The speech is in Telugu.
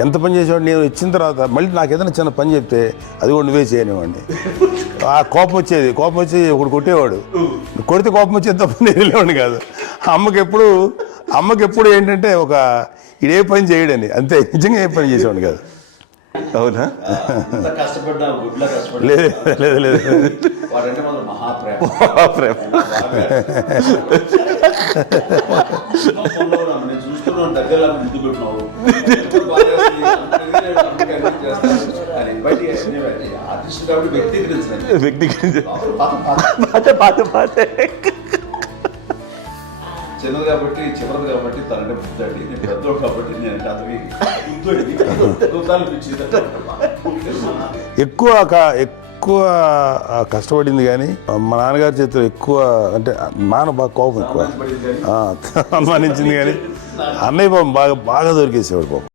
ఎంత పని చేసేవాడు నేను ఇచ్చిన తర్వాత మళ్ళీ నాకు ఏదైనా చిన్న పని చెప్తే అది కూడా నువ్వే చేయనివ్వండి. ఆ కోపం వచ్చేది. కోపం వచ్చి ఒకడు కొట్టేవాడు. కొడితే కోపం వచ్చేది తప్ప నేను వెళ్ళేవాడిని కాదు. అమ్మకి ఎప్పుడు అమ్మకి ఎప్పుడు ఏంటంటే ఒక ఇదే పని చేయడని. అంతే. నిజంగా ఏ పని చేసేవాడిని కాదు. అవునా? లేదు లేదు లేదు. మహాప్రేమ. దగ్గర ముందు వ్యక్తిగత పాత పాత పాత చిన్నది కాబట్టి చివరిది కాబట్టి తనంటే పుట్టాడు నేను పెద్దోడు కాబట్టి నేను అతనికి బుద్ధుడి ఎక్కువ ఎక్కువ కష్టపడింది కానీ మా నాన్నగారి చేతిలో ఎక్కువ అంటే నాన్న బాగా కోపం ఎక్కువ. పడింది కానీ అనుమానించింది కానీ అన్నయ్య పాపం బాగా బాగా దొరికేసేవాడు పాపం.